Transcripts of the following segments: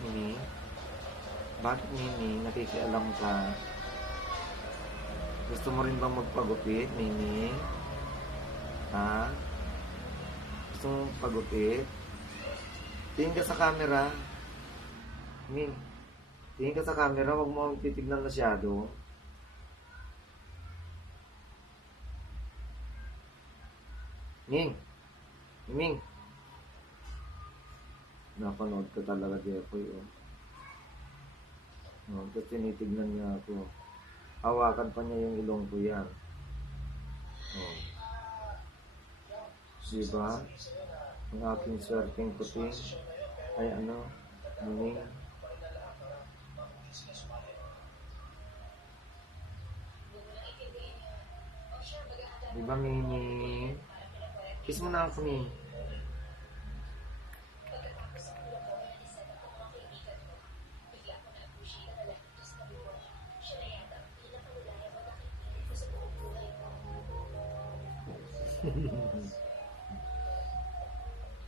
Mimi? Bakit, Mimi? Nakikialam ka? Gusto mo rin bang magpagupit, Mimi? Ha? Gusto mo magpagupit? Tingin ka sa camera. Mimi, tingin ka sa camera. Huwag mo akong titignan masyado. Ming! Ming! Napanood ka talaga, Jeffoy, oh. Oh, tapos tinitignan niya ako. Hawakan pa niya yung ilong ko yan. Oh. Diba? Ang aking swerteng puting ay ano, Ming. Diba, Ming? Kiss mo na ako, Ming.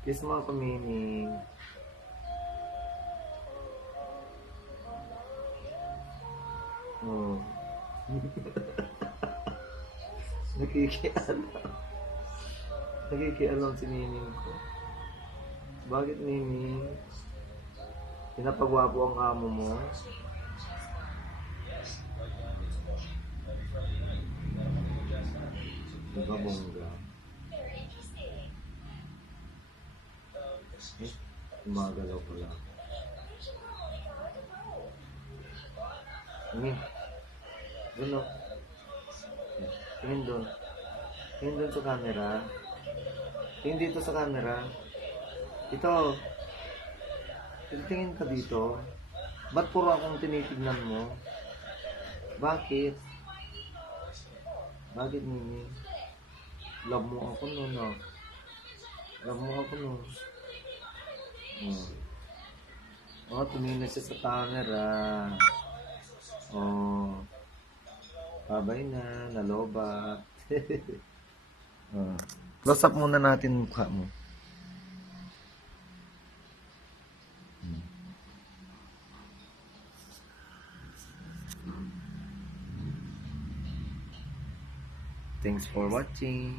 Kiss mo ako, Mimi. Oh. Nakikialam. Nakikialam si Mimi ko. Bakit, Mimi? Pinapagwapo ang amo mo? Diba, bongga? Gumagalaw ko lang. Tingin. Doon, o. Tingin doon. Tingin doon sa camera. Tingin dito sa camera. Ito. Tingin ka dito. Ba't puro akong tinitignan mo? Bakit? Bakit, Mimi? Love mo ako, no, no? Love mo ako, no? Oh, tumingin na siya sa camera. Oh. Babay na, nalobat. Oh. Close up muna natin mukha mo. Thanks for watching.